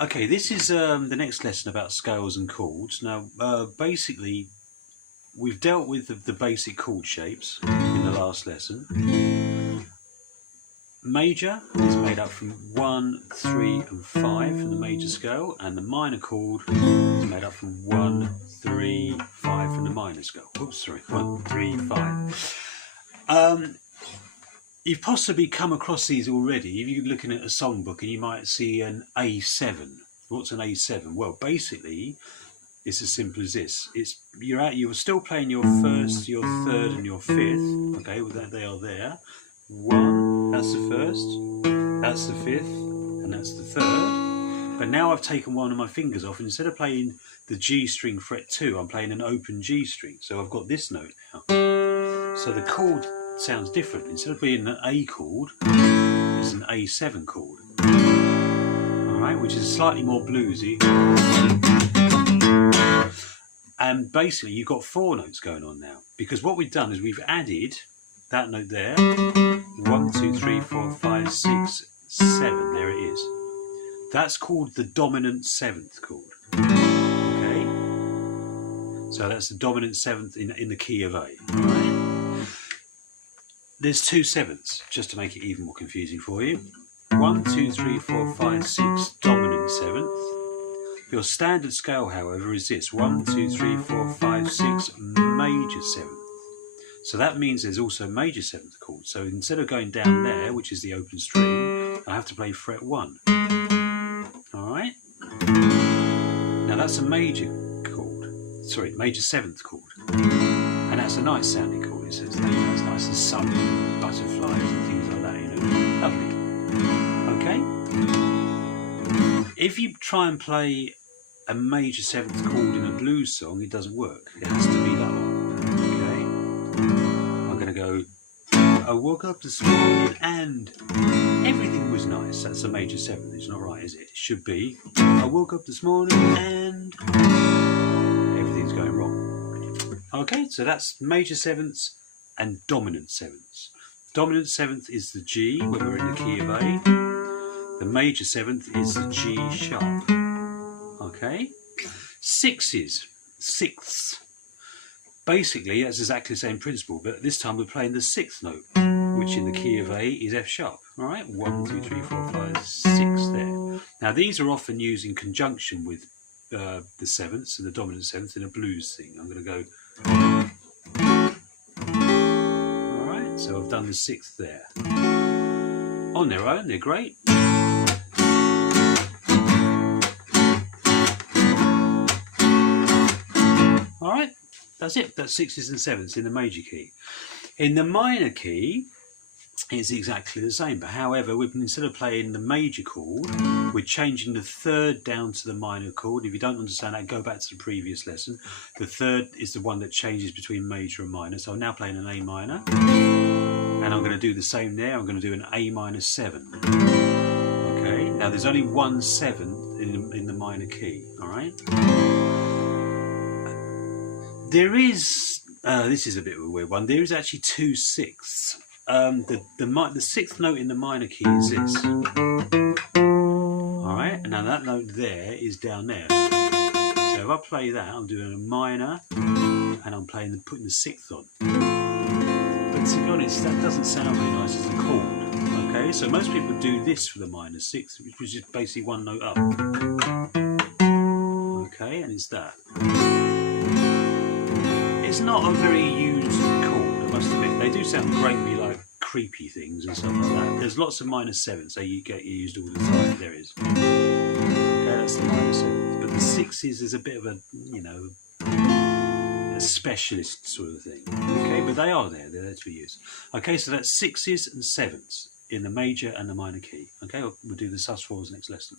Okay, this is the next lesson about scales and chords. Now, basically, we've dealt with the basic chord shapes in the last lesson. Major is made up from 1, 3 and 5 from the major scale, and the minor chord is made up from 1, 3, 5 from the minor scale. Oops, sorry, 1, 3, 5. You've possibly come across these already. If you're looking at a songbook and you might see an A7. What's an A7? Well, basically, it's as simple as this. You're still playing your first, your third, and your fifth. Okay, well, they are there. 1, that's the first, that's the fifth, and that's the third. But now I've taken one of my fingers off, and instead of playing the G string fret 2, I'm playing an open G string. So I've got this note now. So the chord sounds different. Instead of being an A chord, it's an A7 chord. Alright, which is slightly more bluesy. And basically you've got 4 notes going on now. Because what we've done is we've added that note there. 1, 2, 3, 4, 5, 6, 7. There it is. That's called the dominant 7th chord. Okay? So that's the dominant 7th in the key of A. Alright? There's 2 7ths, just to make it even more confusing for you. 1, 2, 3, 4, 5, 6, dominant 7th. Your standard scale, however, is this. 1, 2, 3, 4, 5, 6, major 7th. So that means there's also major 7th chords. So instead of going down there, which is the open string, I have to play fret 1. Alright? Now that's a major chord. Sorry, major 7th chord. And that's a nice sounding chord. It's nice and sunny, butterflies and things like that, you know. Lovely. Okay? If you try and play a major 7th chord in a blues song, it doesn't work. It has to be that one. I'm going to go, I woke up this morning and everything was nice. That's a major 7th. It's not right, is it? It should be, I woke up this morning and everything's going wrong. Okay, so that's major 7ths and dominant 7ths. Dominant 7th is the G when we're in the key of A. The major 7th is the G sharp. Okay? Sixths. Basically, that's exactly the same principle, but this time we're playing the 6th note, which in the key of A is F sharp. All right, 1, 2, 3, 4, 5, 6 there. Now these are often used in conjunction with the 7ths and the dominant 7th in a blues thing. I'm going to go. All right, so I've done the 6th there. On their own, they're great. All right. That's it. That's 6s and 7ths in the major key. In the minor key, it's exactly the same. But however, instead of playing the major chord, we're changing the 3rd down to the minor chord. If you don't understand that, go back to the previous lesson. The 3rd is the one that changes between major and minor. So I'm now playing an A minor. And I'm going to do the same there. I'm going to do an A minor 7. Okay. Now there's only 1 7 in the minor key. All right. There is, this is a bit of a weird one, there is actually 2 6ths. The 6th note in the minor key is this. Alright, and now that note there is down there. So if I play that, I'm doing a minor, and I'm putting the 6th on. But to be honest, that doesn't sound very nice as a chord. Okay, so most people do this for the minor 6th, which is just basically 1 note up. Okay, and it's that. It's not a very used chord, I must admit. They do sound great with like creepy things and stuff like that. There's lots of minor 7ths, so you get used all the time. There is. Okay, that's the minor 7th. But the 6s is a bit of a, you know, a specialist sort of thing. Okay, but they are there. They're there to be used. Okay, so that's 6s and 7ths in the major and the minor key. Okay, we'll do the sus4s next lesson.